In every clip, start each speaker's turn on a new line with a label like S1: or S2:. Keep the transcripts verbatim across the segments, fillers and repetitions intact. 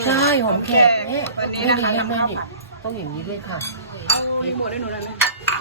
S1: ใช่หอมแขกแม่
S2: วันนี้
S1: แม่
S2: นะคะ
S1: นี่
S2: ทำ
S1: แม่
S2: ข้าว
S1: นี่
S2: ผัด
S1: ต้องอย่างนี้ด้วยค่ะ
S2: เอารีโมทให้หนูหน่อยไหม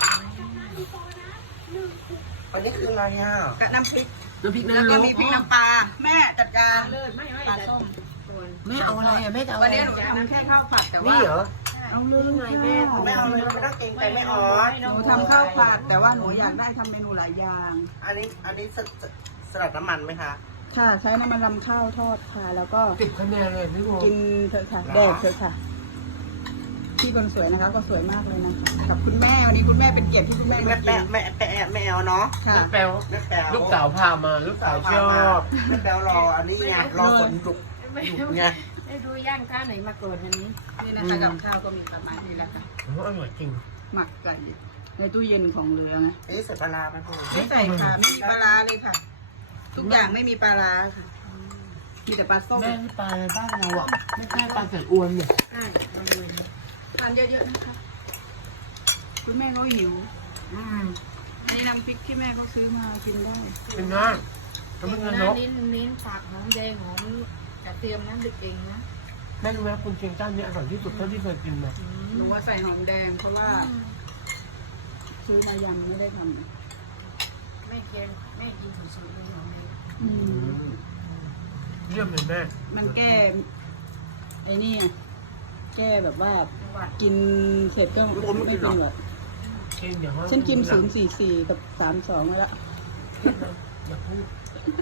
S3: อันนี้คืออะไรอ่ะ
S2: กับน้ำพริก
S1: น้ำพริก
S2: แล้ว
S1: น้ำ
S2: ก็
S1: ลู
S2: มีพริกน้ำปลาแม่จัดการปลาส้ม
S1: แม่เอาอะไรอ่ะแม่จะเอา
S2: วั
S1: อะ
S2: น
S1: ไร
S2: นี้หนูทำแค่ข้าวผัดแต่ว่า
S1: นี่เหรอ
S2: เอาเลยไงแม่
S3: ไม่เอาเลยเราไม่ต้องเกรงใจไม่ออส
S2: หนูทำข้าวผัดแต่ว่าหนูอยากได้ทำเมนูหลายอย่าง
S3: อันนี้อันนี้สสสลัดน้ำมันไหมคะ
S2: ค่ะใช้น้ำมันรำข้าวทอดค่ะ แล้วก็
S1: ติดคะแนนเลยพี่โม
S2: กินเถอะค่ะแดกเถอะค่ะพี่คนสวยนะคะ ก็สวยมากเลยนะคะกับคุณแม่วันนี้คุณแม่เป็นเกียรติที่คุณแม่
S3: แม่
S2: มากิ
S3: แปะ
S2: น
S3: แม่แปะแม่แอลเนาะ
S2: ค่ะ
S1: แม่แป๊ว
S3: แม่แปะ
S1: ลูกสาวพามาลูกสาวชอบ
S3: แม่แปะรออันนี้ไงรอฝนดุกดุกไง
S4: ได้ดูย่างข้าวไหนมาก่อนอันนี้
S2: นี่นะคะกับข้าวก็มีประมาณนี้แหละค่ะ
S1: โอ้อร่อยจริง
S2: หมักไก่ในตู้เย็นของเหลือไง
S3: อันนี้ใส่ปลาร้าไหมพ่อ
S2: ไม่ใส่ค่ะไม่มีปลาร้าเลยค่ะ ทุกอย่างไม่มีปลาร้าค่ะมีแต่ปลาส้ม
S1: แม่ที่ปลาในบ้านเราอ่ะไม่ใช่ปลาใส่อวนเนี่ย
S4: ใช่มาเลยนะ
S2: ทานเยอะๆนะคะคุณแม่ก็หิว
S1: อืม
S2: อันนี้น้ำพริกที่แม่เขาซื้อมากินได้
S1: เป็นง่ายน้ำมัน
S4: ห
S1: น
S4: น้าก นิ้นนิ้นผักหอมแดงหอมกระเทียมน้ำดึกเองนะ
S1: แม่รู้ไหมคุณเชียงจ้านเนี่ยอร่อยที่สุดเท่าที่เคยกินมา
S2: หนูว่าใส่หอมแดงเพราะว่าซื้อมายำไม่ได้ท
S4: ไม่เค็มไม่กินสุดๆเลยหอมแดง
S2: ำอืม
S1: เยี่ยมเลยแม่
S2: มันแก้ไอ้นี่ไงแก้แบบว่า
S4: หวาน
S2: กินเสร็จก็ไม่กินหรอก
S1: เองอย่าห้าม
S2: ฉันกินศูนย์สี่สี่กับสามสองแล้ว
S1: อย่าพูด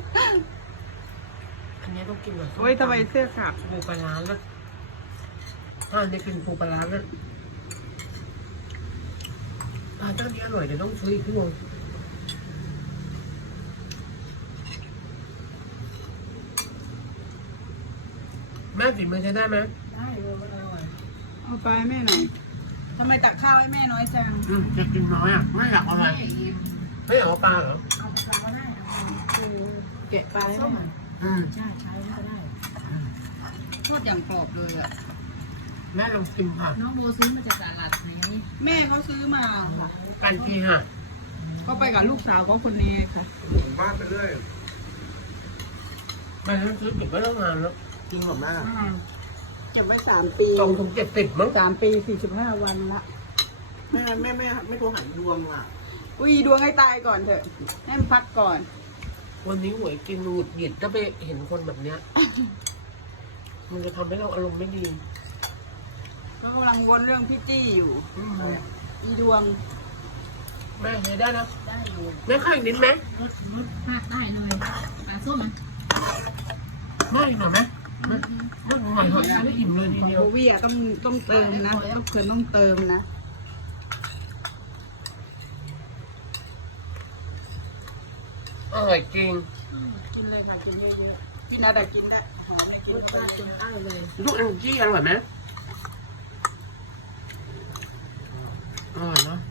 S1: อันนี้ต้องกินแบบ
S2: โอ้ยทำไมเสื้อขาด
S1: ปูปลาร้าแล้วอ่านี่กินปูปลาร้าแล้วปลาเจ้านี้อร่อยเดี๋ยวต้องซื้ออีกพี่โมแม่ฝีมือใช้ได้ไหม
S4: ได้เลยอร่อย
S2: เอาไปให้แม่หน่อยทำไมตักข้าวให้แม่น้อยจัง
S1: อืมจะกินน้อยอ่ะไม่อยากเอาอะไร
S4: ไม่อิ่ม
S1: ไม่อยากเอาปลาเหรอ
S4: เอาปลาก็ได้เอาคือ
S2: แกะปลาให้
S4: ส้ม
S2: แม่
S1: อืม
S4: ใช่ใช้ก็ได้
S2: ทอดอย่างกรอบเลยอ่ะ
S1: แม่ลองกินค่ะ
S4: น้องโบซื้อมาจากตลาดไหน
S2: แม่เขาซื้อมาค่ะ
S1: กันทีค่ะ
S2: เขาไปกับลูกสาวเขาคนนี้ค่ะ
S3: บ้านไปเรื่อย
S1: แม่ต้องซื้อเก็บไว้ตั้งนานแล้ว
S3: จริงหรอแม่
S2: เก็บไว้สามปี
S1: สองถึงเจ็ดสิบมั้ง
S2: สามปีสี่สิบห้าวันละ
S3: แม่แม่แม่ไม่โทรหาดวงอ่ะ
S2: อุ้ยดวงให้ตายก่อนเถอะให้มันพักก่อน
S1: วันนี้หวยกินหงุดหงิดถ้าไปเห็นคนแบบเนี้ย มันจะทำให้เราอารมณ์ไม่ดี
S2: เขากำลังวนเรื่องพี่จี้อยู่
S1: อืม
S2: อีดวง
S1: แม่ใช้ได้นะ
S4: ได้อยู่
S1: แม่ข้าวอีกนิดไหม
S4: รสรสภาคได้เลยปลาส้มมัน
S1: ไม่หน่อยไหมแม่แม่หน่อยหน่อยไม่อิ่มเลยทีเดียว
S2: โบวี่อะต้องต้องเติมนะต้องเพื่อนต้องเติมนะ
S1: อร่อยจริง
S4: กินเลยค่ะกินเยอะ
S2: กินอะไรกินได้หอมเนี่ย
S4: ๆ
S2: กิน
S4: รสชาติจนได้เลย
S1: ลูกอังกี้อร่อยไหมอร่อยเนาะ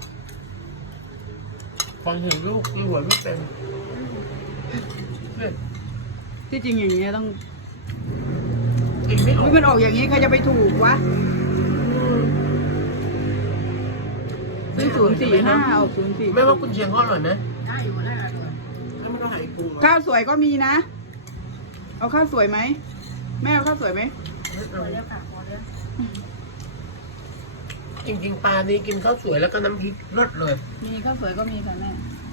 S1: พอเห็นลูกกินหัวไม่เป็นเนี่ย
S2: ที่จริงอย่างเงี้ยต้อง
S1: กินไม่ออ
S2: อุ้
S1: ก
S2: ยมันออกอย่างนี้ใครจะไปถูกวะซื้อศูนย์สี่ห้าออกศูนย์สี่
S1: แม่ว่าคุณเชียงเขาอร่อยไหม
S4: ได้อยู่ได้อร่อย
S3: ถ้าไม่ต้องหายปรุง
S2: ข้าวสวยก็มีนะ เอาข้าวสวยไหมแม่เอาข้าวสวยไหม
S4: พอแล้วค่ะพอแล้ว
S1: จริงๆปลานี้กินข้าวสวยแล้วก็น้ำพริกรสเลย
S2: มีข้าวสวยก็มีค่ะแม่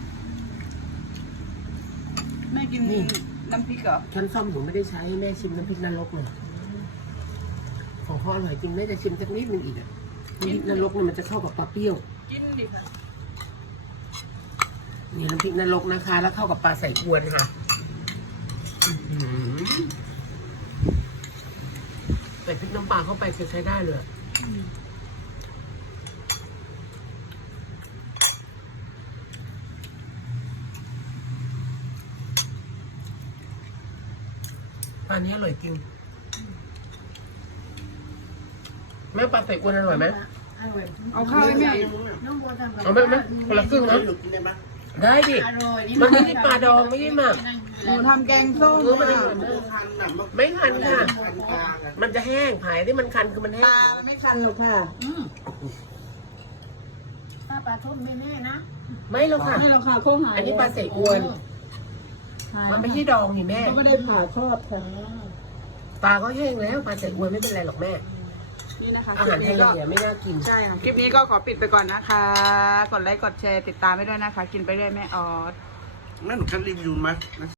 S2: แม่กิน
S1: นี่
S2: น้ำพริกเหรอ
S1: ฉันซ่อมหนูไม่ได้ใช้ให้แม่ชิมน้ำพริกนรกเลยของพ่ออร่อยจริงแม่จะชิมสักนิดนึงอีกอ่ะน้ำพริกนรกเนี่ยมันจะเข้ากับปลาเปรี้ยว
S2: กินดิค่ะ
S1: นี่น้ำพริกนรกนะคะ แล้วเข้ากับปลาใส่อวนค่ะอื้อหือใส่พริกน้ำปลาเข้าไปคือใช้ได้เลยปลานี้อร่อยจริงแม่ปลาใส่อวนอร่อยไหม
S4: อร่อย
S2: เอาข้าวให้แม่
S4: น้องโบทำกับ
S1: เอาไหมไหมคนละครึ่งนะ
S3: หยุดกินได้ไหม
S1: ได้ดิ
S4: อร่อย
S1: มันไม่ใช่ปลาดองไม่ใช่หมัก
S2: หนูทำแกงส้ม
S1: เออมัน
S2: อะ
S3: คันอ่ะ
S1: ไม่คันค่ะ
S3: คันกลางอ่ะ
S1: มันจะแห้งผายที่มันคันคือมัน
S2: ป
S1: แห้
S2: ลาง มันไม่คันหรอกค่ะ
S4: อืมถ้าปลาส้มไม่แน่นะ
S1: ไม่หรอกค่ะ
S2: ให้เราค่ะโค้งหาย
S1: อันนี้ปลาใส่อวน
S2: หาย
S1: มันไม่ใช่ดองนี่แม่
S2: ก็ไม่ได้ผ่าทอดค่ะ
S1: ปลาก็แห้งแล้วปลาแต่อวยไม่เป็นไรหรอกแม่
S2: นี่นะคะ
S1: อา
S2: คลิ
S1: หาร
S2: ป
S1: ทะ
S2: นี้
S1: เล
S2: ก็
S1: อ่ะไม่น่ากิน
S2: ใช่ค่ะคลิปนี้ก็ขอปิดไปก่อนนะคะ กดไลค์กดแชร์ติดตามไปด้วยนะคะ กินไปด้วยแม่ออส
S3: แม่หนูแค่รีวิวไหม